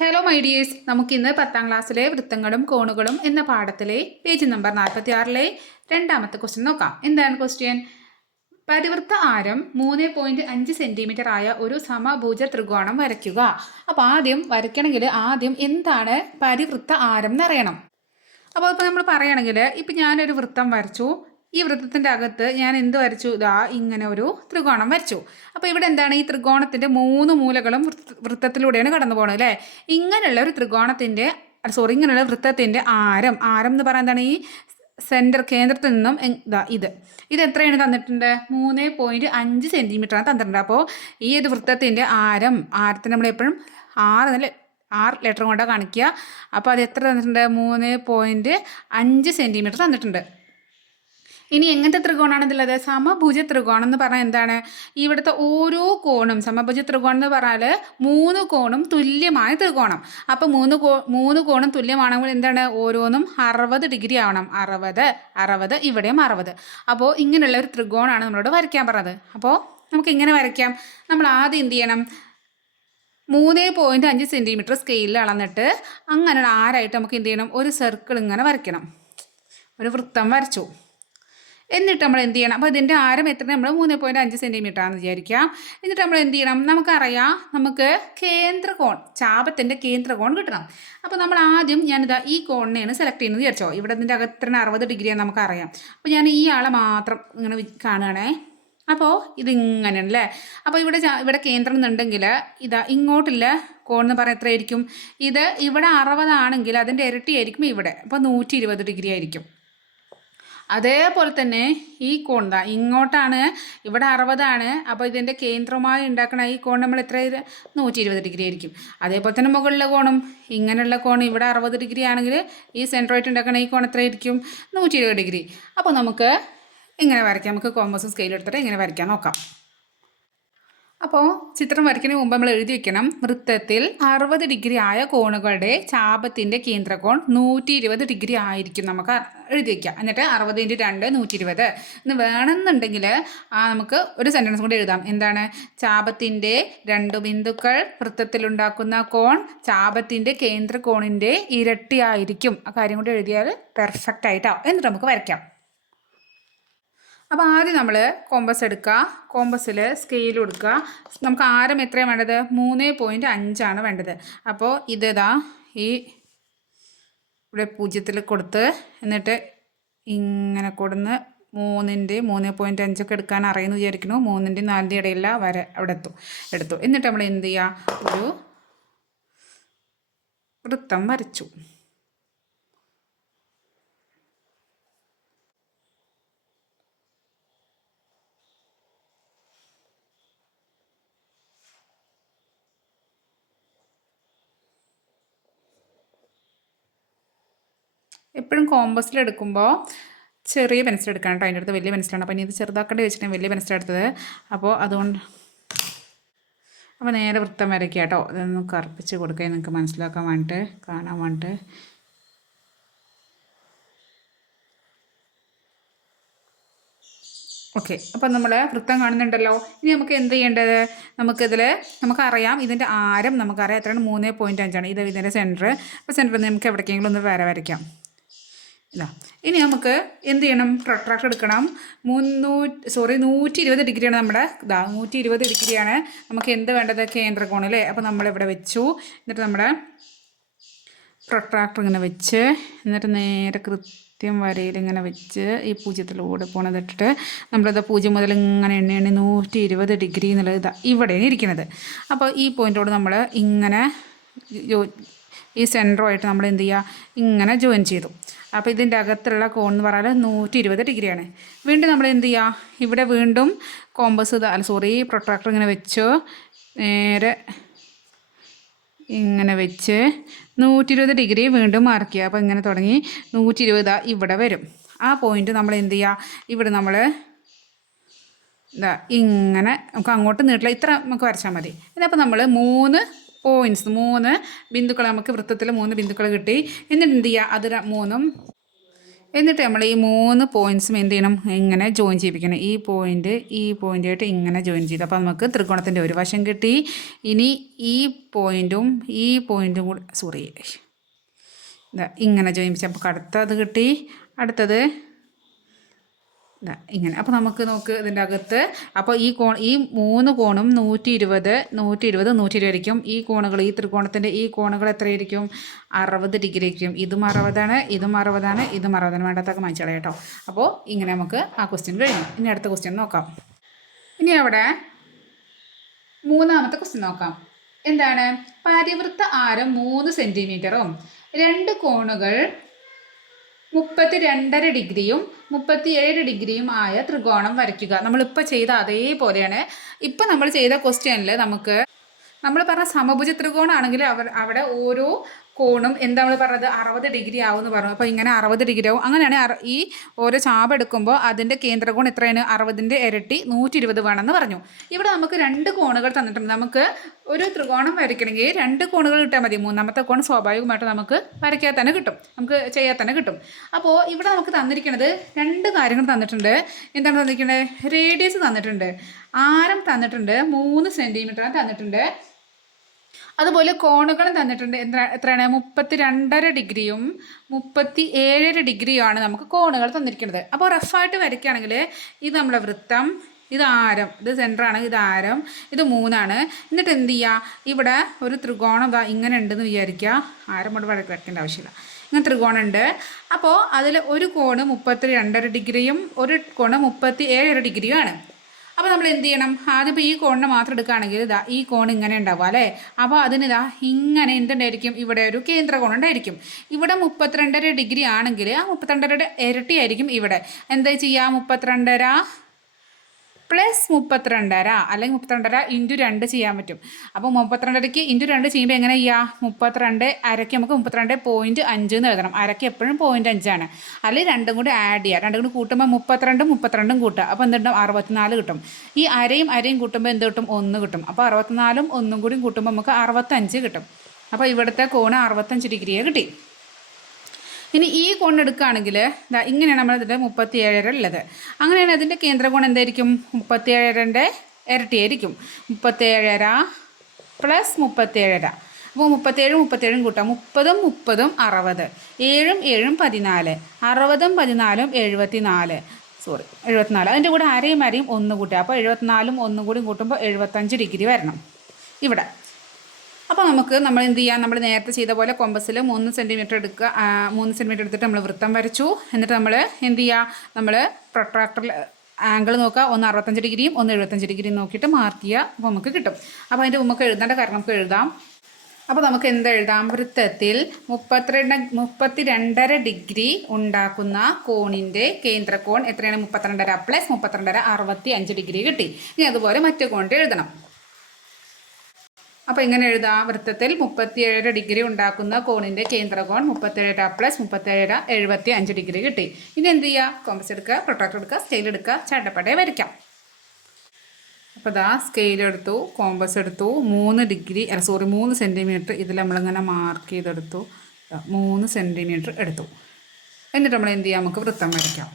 Hello my dears നമുക്കിന്ന് പത്താം ക്ലാസ്സിലെ വൃത്തങ്ങളും കോണുകളും എന്ന പാഠത്തിലെ പേജ് നമ്പർ നാൽപ്പത്തി ആറിലെ രണ്ടാമത്തെ ക്വസ്റ്റ്യൻ നോക്കാം. എന്താണ് ക്വസ്റ്റ്യൻ പരിവൃത്ത ആരം മൂന്ന് പോയിന്റ് അഞ്ച് സെന്റിമീറ്റർ ആയ ഒരു സമഭുജ ത്രികോണം വരയ്ക്കുക. അപ്പോൾ ആദ്യം വരയ്ക്കണമെങ്കിൽ ആദ്യം എന്താണ് പരിവൃത്ത ആരം എന്നറിയണം അപ്പോൾ ഇപ്പോൾ നമ്മൾ പറയുകയാണെങ്കിൽ ഇപ്പം ഞാനൊരു വൃത്തം വരച്ചു. ഈ വൃത്തത്തിന്റെ അകത്ത് ഞാൻ എന്ത് വരച്ചു? ഇതാ ഇങ്ങനെ ഒരു ത്രികോണം വരച്ചു. അപ്പോൾ ഇവിടെ എന്താണ്? ഈ ത്രികോണത്തിന്റെ മൂന്ന് മൂലകളും വൃത്ത- വൃത്തത്തിലൂടെയാണ് കടന്നു പോകുന്നത് അല്ലേ? ഇങ്ങനെയുള്ള ഒരു ത്രികോണത്തിന്റെ സോറി ഇങ്ങനെയുള്ള വൃത്തത്തിന്റെ ആരം. ആരം എന്ന് പറയാൻ എന്താണ്? ഈ സെന്റർ കേന്ദ്രത്തിൽ നിന്നും ഇതാ ഇത്. ഇത് എത്രയാണ് തന്നിട്ടുണ്ട്? മൂന്ന് പോയിന്റ് അഞ്ച് സെന്റിമീറ്ററാണ് തന്നിട്ടുണ്ട്. അപ്പോൾ ഈ ഒരു വൃത്തത്തിന്റെ ആരം ആരത്തിന് നമ്മൾ എപ്പോഴും ആറ് നല്ല ആറ് ലെറ്റർ കൊണ്ടാണ് കാണിക്കുക. അപ്പോൾ അത് എത്ര തന്നിട്ടുണ്ട്? മൂന്ന് പോയിന്റ് അഞ്ച് സെന്റിമീറ്റർ തന്നിട്ടുണ്ട്. ഇനി എങ്ങനത്തെ ത്രികോണമാണ് ഇതുള്ളത് സമഭുജ ത്രികോണം എന്ന് പറഞ്ഞാൽ എന്താണ്? ഇവിടുത്തെ ഓരോ കോണും സമഭുജ ത്രികോണം എന്ന് പറഞ്ഞാൽ മൂന്ന് കോണും തുല്യമായ ത്രികോണം. അപ്പോൾ മൂന്ന് കോ മൂന്ന് കോണും തുല്യമാണെങ്കിൽ എന്താണ്? ഓരോന്നും അറുപത് ഡിഗ്രി ആവണം. അറുപത് അറുപത് ഇവിടെയും അറുപത്. അപ്പോൾ ഇങ്ങനെയുള്ള ഒരു ത്രികോണമാണ് നമ്മളോട് വരയ്ക്കാൻ പറഞ്ഞത്. അപ്പോൾ നമുക്ക് ഇങ്ങനെ വരയ്ക്കാം. നമ്മൾ ആദ്യം എന്ത് ചെയ്യണം? മൂന്ന് പോയിന്റ് അഞ്ച് സെന്റിമീറ്റർ സ്കെയിലിൽ അളന്നിട്ട് അങ്ങനെ ആരായിട്ട് നമുക്ക് എന്ത് ചെയ്യണം? ഒരു സർക്കിൾ ഇങ്ങനെ വരയ്ക്കണം. ഒരു വൃത്തം വരച്ചു. എന്നിട്ട് നമ്മൾ എന്ത് ചെയ്യണം? അപ്പോൾ ഇതിന്റെ ആരം എത്ര നമ്മൾ മൂന്ന് പോയിന്റ് അഞ്ച് സെന്റിമീറ്റർ ആണെന്ന് വിചാരിക്കാം. എന്നിട്ട് നമ്മൾ എന്ത് ചെയ്യണം? നമുക്കറിയാം നമുക്ക് കേന്ദ്രകോൺ ചാപത്തിന്റെ കേന്ദ്രകോൺ കിട്ടണം. അപ്പോൾ നമ്മൾ ആദ്യം ഞാനിതാ ഈ കോണിനെയാണ് സെലക്ട് ചെയ്യുന്നത് വിചാരിച്ചോ? ഇവിടെ ഇതിന്റെ അകത്തിന് അറുപത് ഡിഗ്രിയാണ് നമുക്കറിയാം. അപ്പോൾ ഞാൻ ഈ ആളെ മാത്രം ഇങ്ങനെ കാണുകയാണേ. അപ്പോൾ ഇതിങ്ങനെയാണ് അല്ലേ അപ്പോൾ ഇവിടെ ഇവിടെ കേന്ദ്രം എന്നുണ്ടെങ്കിൽ ഇതാ ഇങ്ങോട്ടില്ല എന്ന് പറയാൻ എത്രയായിരിക്കും? ഇത് ഇവിടെ അറുപതാണെങ്കിൽ അതിന്റെ ഇരട്ടിയായിരിക്കും ഇവിടെ. അപ്പോൾ നൂറ്റി ഇരുപത് ഡിഗ്രി ആയിരിക്കും. അതേപോലെ തന്നെ ഈ കോൺ ദാ ഇങ്ങോട്ടാണ് ഇവിടെ അറുപതാണ്. അപ്പോൾ ഇതിന്റെ കേന്ദ്രമായി ഉണ്ടാക്കണ ഈ കോൺ നമ്മൾ എത്ര നൂറ്റി ഇരുപത് ഡിഗ്രി ആയിരിക്കും. അതേപോലെ തന്നെ മുകളിലെ കോണും ഇങ്ങനെയുള്ള കോൺ ഇവിടെ അറുപത് ഡിഗ്രി ആണെങ്കിൽ ഈ സെന്ററായിട്ട് ഉണ്ടാക്കണ ഈ കോൺ എത്ര ആയിരിക്കും? നൂറ്റി ഇരുപത് ഡിഗ്രി. അപ്പോൾ നമുക്ക് ഇങ്ങനെ വരയ്ക്കാം. നമുക്ക് കോമ്പസും സ്കെയിലും എടുത്തിട്ട് ഇങ്ങനെ വരയ്ക്കാൻ നോക്കാം. അപ്പോൾ ചിത്രം വരയ്ക്കുന്നതിന് മുമ്പ് നമ്മൾ എഴുതി വെക്കണം. വൃത്തത്തിൽ അറുപത് ഡിഗ്രി ആയ കോണുകളുടെ ചാപത്തിന്റെ കേന്ദ്രകോൺ നൂറ്റി ഇരുപത് ഡിഗ്രി ആയിരിക്കും നമുക്ക് എഴുതി വയ്ക്കാം എന്നിട്ട് അറുപത് ഇന്റു രണ്ട് നൂറ്റി ഇരുപത് എന്ന് വേണമെന്നുണ്ടെങ്കിൽ നമുക്ക് ഒരു സെന്റൻസ് കൂടി എഴുതാം. എന്താണ്? ചാപത്തിന്റെ രണ്ട് ബിന്ദുക്കൾ വൃത്തത്തിലുണ്ടാക്കുന്ന കോൺ ചാപത്തിന്റെ കേന്ദ്രകോണിന്റെ ഇരട്ടിയായിരിക്കും ആ കാര്യം കൂടി എഴുതിയാൽ പെർഫെക്റ്റ് ആയിട്ടാവും. എന്നിട്ട് നമുക്ക് വരയ്ക്കാം. അപ്പോൾ ആദ്യം നമ്മൾ കോമ്പസ് എടുക്കുക കോമ്പസിൽ സ്കെയിൽ കൊടുക്കുക നമുക്ക് ആരം എത്രയാണ് വേണ്ടത്? മൂന്ന് പോയിന്റ് അഞ്ചാണ് വേണ്ടത്. അപ്പോൾ ഇതാ ഈ ഇവിടെ പൂജ്യത്തിൽ കൊടുത്ത് എന്നിട്ട് ഇങ്ങനെ കൊടുന്ന് മൂന്നിന്റെ മൂന്ന് പോയിന്റ് അഞ്ചൊക്കെ എടുക്കാൻ അറിയുന്നു വിചാരിക്കുന്നു. മൂന്നിന്റെ നാലിന്റെ ഇടയില്ല വര അവിടെ എത്തും എടുത്തു. എന്നിട്ട് നമ്മൾ എന്ത് ചെയ്യുക ഒരു വൃത്തം വരച്ചു. എപ്പോഴും കോമ്പസിൽ എടുക്കുമ്പോൾ ചെറിയ പെൻസിൽ എടുക്കണം കേട്ടോ അതിന്റെ അടുത്ത് വലിയ പെൻസിലാണ് അപ്പോൾ ഇനി ഇത് ചെറുതാക്കേണ്ടി വെച്ചിട്ടാണ് വലിയ പെൻസിൽ എടുത്തത്. അപ്പോൾ അതുകൊണ്ട് അപ്പോൾ നേരെ വൃത്തം വരയ്ക്കുക കേട്ടോ ഇതൊന്ന് കറുപ്പിച്ച് കൊടുക്കുക നിങ്ങൾക്ക് മനസ്സിലാക്കാൻ വേണ്ടിയിട്ട് കാണാൻ വേണ്ടിയിട്ട് ഓക്കെ. അപ്പം നമ്മൾ വൃത്തം കാണുന്നുണ്ടല്ലോ. ഇനി നമുക്ക് എന്ത് ചെയ്യേണ്ടത്? നമുക്കിതിൽ നമുക്കറിയാം ഇതിന്റെ ആരം നമുക്കറിയാം. എത്രയാണ്? മൂന്ന് പോയിന്റ് അഞ്ചാണ്. ഇത് ഇതിന്റെ സെന്റർ അപ്പോൾ സെന്ററിൽ നിന്ന് നമുക്ക് എവിടേക്കെങ്കിലും ഒന്ന് വര വരയ്ക്കാം. ഇനി നമുക്ക് എന്ത് ചെയ്യണം? പ്രൊട്രാക്ട് എടുക്കണം. മുന്നൂറ്റി സോറി നൂറ്റി ഇരുപത് ഡിഗ്രിയാണ് നമ്മുടെ ഇതാ നൂറ്റി ഇരുപത് ഡിഗ്രിയാണ്. നമുക്ക് എന്ത് വേണ്ടത്? കേന്ദ്രകോൺ അല്ലേ? അപ്പോൾ നമ്മളിവിടെ വെച്ചു. എന്നിട്ട് നമ്മുടെ പ്രൊട്രാക്ടർ ഇങ്ങനെ വെച്ച് എന്നിട്ട് നേരെ കൃത്യം വരയിൽ ഇങ്ങനെ വെച്ച് ഈ പൂജ്യത്തിലൂടെ പോണത് ഇട്ടിട്ട് നമ്മളിത് പൂജ്യം മുതൽ ഇങ്ങനെ എണ്ണി എണ്ണി നൂറ്റി ഇരുപത് ഡിഗ്രി എന്നുള്ളത് ഇതാ ഇവിടെയാണ് ഇരിക്കുന്നത്. അപ്പോൾ ഈ പോയിന്റോട് നമ്മൾ ഇങ്ങനെ ഈ സെന്ററുമായിട്ട് നമ്മൾ എന്ത് ചെയ്യുക? ഇങ്ങനെ ജോയിൻ ചെയ്തു. അപ്പോൾ ഇതിന്റെ അകത്തുള്ള കോൺ എന്ന് പറഞ്ഞാൽ നൂറ്റി ഇരുപത് ഡിഗ്രിയാണ്. വീണ്ടും നമ്മൾ എന്ത് ചെയ്യുക ഇവിടെ വീണ്ടും കോമ്പസ് അല്ല സോറി പ്രൊട്രാക്ടർ ഇങ്ങനെ വെച്ചു. നേരെ ഇങ്ങനെ വെച്ച് നൂറ്റി ഇരുപത് ഡിഗ്രി വീണ്ടും മാർക്ക് ചെയ്യുക അപ്പോൾ ഇങ്ങനെ തുടങ്ങി നൂറ്റി ഇരുപത് ഇവിടെ വരും. ആ പോയിന്റ് നമ്മൾ എന്ത് ചെയ്യുക ഇവിടെ നമ്മൾ ഇതാ ഇങ്ങനെ നമുക്ക് അങ്ങോട്ട് നീട്ടില്ല. ഇത്ര നമുക്ക് വരച്ചാൽ മതി. ഇതപ്പോൾ നമ്മൾ മൂന്ന് പോയിന്റ്സ് മൂന്ന് ബിന്ദുക്കൾ നമുക്ക് വൃത്തത്തിൽ മൂന്ന് ബിന്ദുക്കൾ കിട്ടി. എന്നിട്ട് എന്ത് ചെയ്യുക അത് മൂന്നും. എന്നിട്ട് നമ്മൾ ഈ മൂന്ന് പോയിന്റ്സും എന്ത് ചെയ്യണം? ഇങ്ങനെ ജോയിൻ ചെയ്യിപ്പിക്കണം. ഈ പോയിന്റ് ഈ പോയിന്റായിട്ട് ഇങ്ങനെ ജോയിൻ ചെയ്തു. അപ്പോൾ നമുക്ക് ത്രികോണത്തിന്റെ ഒരു വശം കിട്ടി. ഇനി ഈ പോയിന്റും ഈ പോയിന്റും കൂടി സോറി ഇങ്ങനെ ജോയിൻ ചെയ്യിച്ച് നമുക്ക് അടുത്തത് കിട്ടി. അടുത്തത് ഇങ്ങനെ. അപ്പോൾ നമുക്ക് നോക്ക് ഇതിന്റെ അകത്ത്. അപ്പോൾ ഈ കോൺ ഈ മൂന്ന് കോണും നൂറ്റി ഇരുപത് നൂറ്റി ഇരുപത് നൂറ്റി ഇരുപതായിരിക്കും ഈ കോണുകൾ ഈ ത്രികോണത്തിന്റെ ഈ കോണുകൾ എത്രയായിരിക്കും? അറുപത് ഡിഗ്രി ആയിരിക്കും ഇതും അറുപതാണ് ഇതും അറുപതാണ് ഇതും അറുപതാണ്. വേണ്ടാത്തൊക്കെ മനസ്സിലായി കേട്ടോ. അപ്പോൾ ഇങ്ങനെ നമുക്ക് ആ ക്വസ്റ്റ്യൻ കഴിഞ്ഞു. ഇനി അടുത്ത ക്വസ്റ്റ്യൻ നോക്കാം. ഇനി അവിടെ മൂന്നാമത്തെ ക്വസ്റ്റ്യൻ നോക്കാം. എന്താണ്? പരിവൃത്ത ആരം മൂന്ന് സെന്റിമീറ്ററും രണ്ട് കോണുകൾ മുപ്പത്തി രണ്ടര ഡിഗ്രിയും മുപ്പത്തി ഏഴ് ഡിഗ്രിയും ആയ ത്രികോണം വരയ്ക്കുക. നമ്മളിപ്പോൾ ചെയ്ത അതേപോലെയാണ്. ഇപ്പം നമ്മൾ ചെയ്ത ക്വസ്റ്റ്യനിൽ നമുക്ക് നമ്മൾ പറഞ്ഞ സമഭുജ ത്രികോണമാണെങ്കിൽ അവർ അവിടെ ഓരോ കോണും എന്താ നമ്മൾ പറഞ്ഞത് അറുപത് ഡിഗ്രി ആവും എന്ന് പറഞ്ഞു. അപ്പോൾ ഇങ്ങനെ അറുപത് ഡിഗ്രി ആവും. അങ്ങനെയാണ് ഈ ഓരോ ചാപ് എടുക്കുമ്പോൾ അതിന്റെ കേന്ദ്രകോൺ എത്രയാണ്? അറുപതിന്റെ ഇരട്ടി നൂറ്റി ഇരുപത് വേണമെന്ന് പറഞ്ഞു. ഇവിടെ നമുക്ക് രണ്ട് കോണുകൾ തന്നിട്ടുണ്ട്. നമുക്ക് ഒരു ത്രികോണം വരയ്ക്കണമെങ്കിൽ രണ്ട് കോണുകൾ കിട്ടാൽ മതി. മൂന്നാമത്തെ കോൺ സ്വാഭാവികമായിട്ട് നമുക്ക് വരയ്ക്കാൻ തന്നെ കിട്ടും. നമുക്ക് ചെയ്യാൻ തന്നെ കിട്ടും. അപ്പോൾ ഇവിടെ നമുക്ക് തന്നിരിക്കുന്നത് രണ്ട് കാര്യങ്ങൾ തന്നിട്ടുണ്ട്. എന്താണ് തന്നിരിക്കുന്നത് റേഡിയസ് തന്നിട്ടുണ്ട്. ആരം തന്നിട്ടുണ്ട്. മൂന്ന് സെന്റിമീറ്റർ തന്നിട്ടുണ്ട്. അതുപോലെ കോണുകളും തന്നിട്ടുണ്ട്. എത്ര എത്രയാണ്? മുപ്പത്തി രണ്ടര ഡിഗ്രിയും മുപ്പത്തി ഏഴര ഡിഗ്രിയുമാണ് നമുക്ക് കോണുകൾ തന്നിരിക്കുന്നത്. അപ്പോൾ റഫായിട്ട് വരയ്ക്കുകയാണെങ്കിൽ ഇത് നമ്മളെ വൃത്തം ഇത് ആരം ഇത് സെന്ററാണ് ഇത് ആരം ഇത് മൂന്നാണ്. എന്നിട്ട് എന്ത് ചെയ്യുക ഇവിടെ ഒരു ത്രികോണം ഇങ്ങനെ ഉണ്ടെന്ന് വിചാരിക്കുക. ആരം കൊണ്ട് വഴക്ക് വരയ്ക്കേണ്ട ആവശ്യമില്ല. ഇങ്ങനെ ത്രികോണം ഉണ്ട്. അപ്പോൾ അതിൽ ഒരു കോണ് മുപ്പത്തി രണ്ടര ഡിഗ്രിയും ഒരു കോണ് മുപ്പത്തി ഏഴര ഡിഗ്രിയുമാണ്. അപ്പോൾ നമ്മൾ എന്ത് ചെയ്യണം? ഇപ്പോൾ ഈ കോണിനെ മാത്രം എടുക്കുകയാണെങ്കിൽ ഇതാ ഈ കോൺ ഇങ്ങനെ ഉണ്ടാവും അല്ലേ? അപ്പോൾ അതിന് ഇതാ ഇങ്ങനെ എന്തുണ്ടായിരിക്കും? ഇവിടെ ഒരു കേന്ദ്ര കോൺ ഉണ്ടായിരിക്കും. ഇവിടെ മുപ്പത്തിരണ്ടര ഡിഗ്രി ആണെങ്കിൽ ആ മുപ്പത്തിരണ്ടരയുടെ ഇരട്ടിയായിരിക്കും ഇവിടെ. എന്താ ചെയ്യുക? മുപ്പത്തിരണ്ടര പ്ലസ് മുപ്പത്തിരണ്ടര അല്ലെങ്കിൽ മുപ്പത്തിരണ്ടര ഇന്റു രണ്ട് ചെയ്യാൻ പറ്റും. അപ്പോൾ മുപ്പത്തിരണ്ടരയ്ക്ക് ഇന്റു രണ്ട് ചെയ്യുമ്പോൾ എങ്ങനെ ചെയ്യുക മുപ്പത്തിരണ്ട് അരയ്ക്ക് നമുക്ക് മുപ്പത്തിരണ്ട് പോയിന്റ് അഞ്ച് എന്ന് എഴുതണം. അരയ്ക്ക് എപ്പോഴും പോയിന്റ് അഞ്ചാണ് അല്ലെങ്കിൽ രണ്ടും കൂടി ആഡ് ചെയ്യുക. രണ്ടും കൂടി കൂട്ടുമ്പോൾ മുപ്പത്തിരണ്ടും മുപ്പത്തിരണ്ടും കൂട്ടുക. അപ്പോൾ എന്തുണ്ടാവും അറുപത്തിനാല് കിട്ടും. ഈ അരയും അരയും കൂട്ടുമ്പോൾ എന്ത് കിട്ടും? ഒന്ന് കിട്ടും. അപ്പോൾ അറുപത്തിനാലും ഒന്നും കൂടി കൂട്ടുമ്പോൾ നമുക്ക് അറുപത്തഞ്ച് കിട്ടും. അപ്പോൾ ഇവിടുത്തെ കോണ് അറുപത്തഞ്ച് ഡിഗ്രിയെ കിട്ടി. ഇനി ഈ കോൺ എടുക്കുകയാണെങ്കിൽ ഇങ്ങനെയാണ് നമ്മളതിന്റെ മുപ്പത്തി ഏഴര ഉള്ളത് അങ്ങനെയാണ് അതിന്റെ കേന്ദ്രകോൺ എന്തായിരിക്കും? മുപ്പത്തി ഏഴരന്റെ ഇരട്ടിയായിരിക്കും മുപ്പത്തേഴര പ്ലസ് മുപ്പത്തേഴര അപ്പോൾ മുപ്പത്തേഴും മുപ്പത്തേഴും കൂട്ടാം. മുപ്പതും മുപ്പതും അറുപത്. ഏഴും ഏഴും പതിനാല്. അറുപതും പതിനാലും എഴുപത്തി നാല് സോറി എഴുപത്തിനാല്. അതിന്റെ കൂടെ അരയും അരയും ഒന്ന് കൂട്ടുക. അപ്പോൾ എഴുപത്തിനാലും ഒന്നും കൂടി കൂട്ടുമ്പോൾ എഴുപത്തഞ്ച് ഡിഗ്രി വരണം. ഇവിടെ. അപ്പോൾ നമുക്ക് നമ്മൾ എന്ത് ചെയ്യാം? നമ്മൾ നേരത്തെ ചെയ്ത പോലെ കൊമ്പസിൽ മൂന്ന് സെന്റിമീറ്റർ എടുക്കുക. മൂന്ന് സെന്റിമീറ്റർ എടുത്തിട്ട് നമ്മൾ വൃത്തം വരച്ചു. എന്നിട്ട് നമ്മൾ എന്ത് ചെയ്യുക നമ്മൾ പ്രൊട്രാക്ടറിൽ ആംഗിൾ നോക്കുക. ഒന്ന് അറുപത്തഞ്ച് ഡിഗ്രിയും ഒന്ന് എഴുപത്തഞ്ച് ഡിഗ്രിയും നോക്കിയിട്ട് മാർക്ക് ചെയ്യുക. അപ്പോൾ നമുക്ക് കിട്ടും. അപ്പോൾ അതിന്റെ നമുക്ക് എഴുതേണ്ട കാരണം നമുക്ക് എഴുതാം. അപ്പോൾ നമുക്ക് എന്ത് എഴുതാം? വൃത്തത്തിൽ മുപ്പത്തിരണ്ട് മുപ്പത്തി രണ്ടര ഡിഗ്രി ഉണ്ടാക്കുന്ന കോണിന്റെ കേന്ദ്രകോൺ എത്രയാണ്? മുപ്പത്തിരണ്ടര പ്ലസ് മുപ്പത്തിരണ്ടര അറുപത്തി അഞ്ച് ഡിഗ്രി കിട്ടി. ഇനി അതുപോലെ മറ്റു കോണിന്റെ എഴുതണം. അപ്പോൾ ഇങ്ങനെ എഴുതാം. വൃത്തത്തിൽ മുപ്പത്തിയേഴര ഡിഗ്രി ഉണ്ടാക്കുന്ന കോണിന്റെ കേന്ദ്രകോൺ മുപ്പത്തേഴര പ്ലസ് മുപ്പത്തേഴര എഴുപത്തി അഞ്ച് ഡിഗ്രി കിട്ടി. ഇനി എന്ത് ചെയ്യുക കോമ്പസ് എടുക്കുക പ്രൊട്ടക്ടർ എടുക്കുക സ്കെയിൽ എടുക്കുക ചട്ടപ്പടയെ വരയ്ക്കാം. അപ്പോൾ ദാ സ്കെയിൽ എടുത്തു കോമ്പസ് എടുത്തു മൂന്ന് ഡിഗ്രി സോറി മൂന്ന് സെന്റിമീറ്റർ ഇതിൽ നമ്മളിങ്ങനെ മാർക്ക് ചെയ്തെടുത്തു. മൂന്ന് സെന്റിമീറ്റർ എടുത്തു. എന്നിട്ട് നമ്മൾ എന്ത് ചെയ്യാം? നമുക്ക് വൃത്തം വരയ്ക്കാം.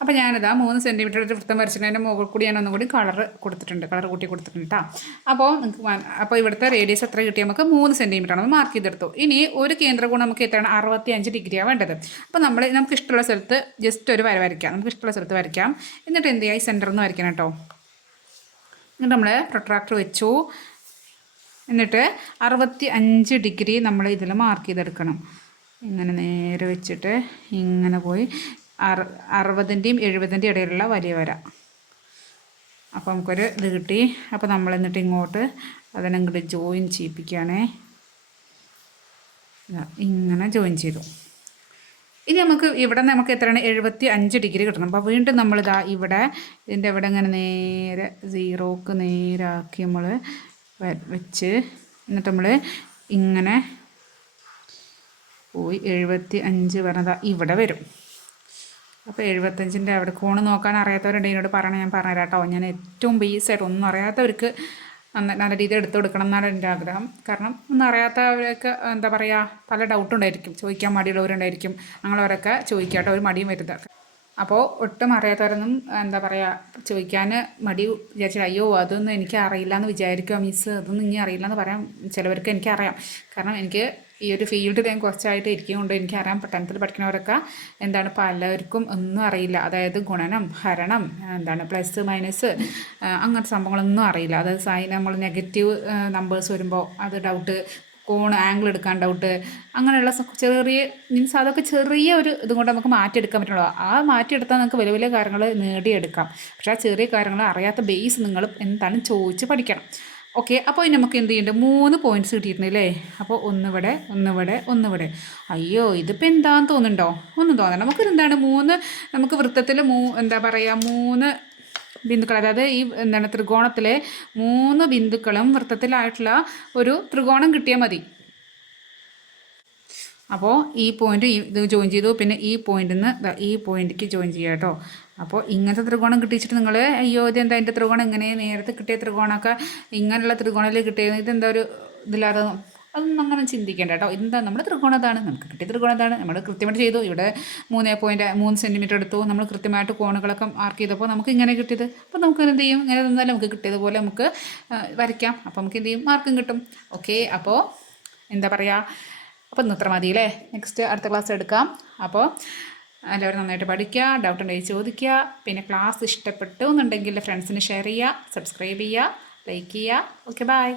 അപ്പോൾ ഞാനിതാ മൂന്ന് സെന്റിമീറ്റർ ഒരു വൃത്തം അതിന്റെ മുകളിൽ കൂടി ഞാൻ ഒന്നും കൂടി കളർ കൊടുത്തിട്ടുണ്ട്. കളർ കൂട്ടി കൊടുത്തിട്ടുണ്ട് കേട്ടോ അപ്പോൾ നിങ്ങൾക്ക് അപ്പോൾ ഇവിടുത്തെ റേഡിയസ് എത്ര കിട്ടി? നമുക്ക് മൂന്ന് സെന്റിമീറ്റർ ആണ്. മാർക്ക് ചെയ്തെടുത്തു. ഇനി ഒരു കേന്ദ്രകോണം നമുക്ക് എത്രയാണ്? അറുപത്തി അഞ്ച് ഡിഗ്രിയാണ് വേണ്ടത്. അപ്പോൾ നമ്മൾ നമുക്ക് ഇഷ്ടമുള്ള സ്ഥലത്ത് ജസ്റ്റ് ഒരു വര വരയ്ക്കാം. നമുക്ക് ഇഷ്ടമുള്ള സ്ഥലത്ത് വരയ്ക്കാം. എന്നിട്ട് എന്ത് ചെയ്യുക ഈ സെന്ററിൽ നിന്ന് വരയ്ക്കണം കേട്ടോ എന്നിട്ട് നമ്മൾ പ്രൊട്രാക്ടർ വെച്ചു. എന്നിട്ട് അറുപത്തി അഞ്ച് ഡിഗ്രി നമ്മൾ ഇതിൽ മാർക്ക് ചെയ്തെടുക്കണം. ഇങ്ങനെ നേരെ വെച്ചിട്ട് ഇങ്ങനെ പോയി അറു അറുപതിന്റെയും എഴുപതിന്റെയും ഇടയിലുള്ള വലിയ വര. അപ്പോൾ നമുക്കൊരു ഇത് കിട്ടി. അപ്പോൾ നമ്മൾ എന്നിട്ട് ഇങ്ങോട്ട് അതിനങ്ങോട്ട് ജോയിൻ ചെയ്യിപ്പിക്കുകയാണേ. ഇങ്ങനെ ജോയിൻ ചെയ്തു. ഇനി നമുക്ക് ഇവിടെ നമുക്ക് എത്രയാണ്? എഴുപത്തി അഞ്ച് ഡിഗ്രി കിട്ടണം. അപ്പോൾ വീണ്ടും നമ്മളിതാ ഇവിടെ ഇതിന്റെ ഇവിടെ ഇങ്ങനെ നേരെ സീറോക്ക് നേരാക്കി നമ്മൾ വെച്ച് എന്നിട്ട് നമ്മൾ ഇങ്ങനെ പോയി എഴുപത്തി അഞ്ച് പറഞ്ഞതാ ഇവിടെ വരും. അപ്പോൾ എഴുപത്തഞ്ചിന്റെ അവിടെ കോണ് നോക്കാൻ അറിയാത്തവരുണ്ട് എന്നോട് പറയണം ഞാൻ പറഞ്ഞു കേട്ടോ ഞാൻ ഏറ്റവും ബേസായിട്ട് ഒന്നും അറിയാത്തവർക്ക് നല്ല രീതിയിൽ എടുത്തു കൊടുക്കണം എന്നാണ് എന്റെ ആഗ്രഹം. കാരണം ഒന്നും അറിയാത്തവരൊക്കെ എന്താ പറയുക പല ഡൗട്ടുണ്ടായിരിക്കും ചോദിക്കാൻ മടിയുള്ളവരുണ്ടായിരിക്കും. അങ്ങനെയുള്ളവരൊക്കെ ചോദിക്കാം കേട്ടോ ഒരു മടിയും വരുന്നത് അപ്പോൾ ഒട്ടും അറിയാത്തവരൊന്നും എന്താ പറയുക ചോദിക്കാൻ മടി വിചാരിച്ചാൽ അയ്യോ അതൊന്നും എനിക്ക് അറിയില്ല എന്ന് വിചാരിക്കുക മിസ് അതൊന്നും ഇനി അറിയില്ല എന്ന് പറയാം ചിലവർക്ക് എനിക്കറിയാം. കാരണം എനിക്ക് ഈ ഒരു ഫീൽഡ് ഞാൻ കുറച്ചായിട്ട് ഇരിക്കുന്നുണ്ട്. എനിക്കറിയാം ടെൻത്തിൽ പഠിക്കുന്നവരൊക്കെ എന്താണ് പലർക്കും ഒന്നും അറിയില്ല. അതായത് ഗുണനം ഹരണം എന്താണ് പ്ലസ് മൈനസ് അങ്ങനത്തെ സംഭവങ്ങളൊന്നും അറിയില്ല. അതായത് സൈൻ നമ്മൾ നെഗറ്റീവ് നമ്പേഴ്സ് വരുമ്പോൾ അത് ഡൗട്ട് കോൺ ആംഗിൾ എടുക്കാൻ ഡൗട്ട് അങ്ങനെയുള്ള ചെറിയ മീൻസ് അതൊക്കെ ചെറിയ ഒരു ഇതും കൊണ്ട് നമുക്ക് മാറ്റിയെടുക്കാൻ പറ്റുള്ളൂ. ആ മാറ്റിയെടുത്താൽ നമുക്ക് വലിയ വലിയ കാര്യങ്ങൾ നേടിയെടുക്കാം. പക്ഷേ ആ ചെറിയ കാര്യങ്ങൾ അറിയാത്ത ബേസ് നിങ്ങൾ എന്താണ് ചോദിച്ച് പഠിക്കണം. ഓക്കെ അപ്പോൾ ഇനി നമുക്ക് എന്ത് ചെയ്യേണ്ടത് മൂന്ന് പോയിന്റ്സ് കിട്ടിയിട്ടുണ്ടല്ലേ അപ്പോൾ ഒന്നിവിടെ ഒന്നിവിടെ ഒന്നിവിടെ. അയ്യോ ഇതിപ്പോൾ എന്താണെന്ന് തോന്നുന്നുണ്ടോ? ഒന്നും തോന്നണം നമുക്ക് എന്താണ് മൂന്ന് നമുക്ക് വൃത്തത്തിൽ മൂ എന്താ പറയുക മൂന്ന് ബിന്ദുക്കൾ അതായത് ഈ എന്താണ് ത്രികോണത്തിലെ മൂന്ന് ബിന്ദുക്കളും വൃത്തത്തിലായിട്ടുള്ള ഒരു ത്രികോണം കിട്ടിയാൽ മതി. അപ്പോൾ ഈ പോയിന്റ് ഇത് ജോയിൻ ചെയ്തു. പിന്നെ ഈ പോയിന്റിൽ നിന്ന് ഈ പോയിന്റിക്ക് ജോയിൻ ചെയ്യുക കേട്ടോ അപ്പോൾ ഇങ്ങനത്തെ ത്രികോണം കിട്ടിച്ചിട്ട് നിങ്ങൾ അയ്യോ ഇതെന്താ എന്റെ ത്രികോണം? ഇങ്ങനെ നേരത്തെ കിട്ടിയ ത്രികോണമൊക്കെ ഇങ്ങനെയുള്ള ത്രികോണത്തിൽ കിട്ടിയത്? ഇതെന്താ ഒരു ഇതില്ലാതെ അതൊന്നും അങ്ങനെ ചിന്തിക്കേണ്ട കേട്ടോ. എന്താ നമ്മുടെ ത്രികോണം ഇതാണ് നമുക്ക് കിട്ടിയ ത്രികോണം ഇതാണ് നമ്മൾ കൃത്യമായിട്ട് ചെയ്തു. ഇവിടെ മൂന്ന് പോയിന്റ് മൂന്ന് സെന്റിമീറ്റർ എടുത്തു. നമ്മൾ കൃത്യമായിട്ട് കോണുകളൊക്കെ മാർക്ക് ചെയ്തപ്പോൾ നമുക്ക് ഇങ്ങനെ കിട്ടിയത്. അപ്പോൾ നമുക്ക് എന്ത് ചെയ്യും? ഇങ്ങനെ തന്നാലും നമുക്ക് കിട്ടിയതുപോലെ നമുക്ക് വരയ്ക്കാം. അപ്പോൾ നമുക്ക് എന്ത് ചെയ്യും? മാർക്കും കിട്ടും. ഓക്കെ അപ്പോൾ എന്താ പറയുക അപ്പോൾ ഇന്ന് ഇത്ര മതി അല്ലേ നെക്സ്റ്റ് അടുത്ത ക്ലാസ് എടുക്കാം. അപ്പോൾ എല്ലാവരും നന്നായിട്ട് പഠിക്കുക ഡൗട്ട് ഉണ്ടെങ്കിൽ ചോദിക്കുക. പിന്നെ ക്ലാസ് ഇഷ്ടപ്പെട്ടു എന്നുണ്ടെങ്കിൽ ഫ്രണ്ട്സിന് ഷെയർ ചെയ്യുക സബ്സ്ക്രൈബ് ചെയ്യുക ലൈക്ക് ചെയ്യുക. Okay bye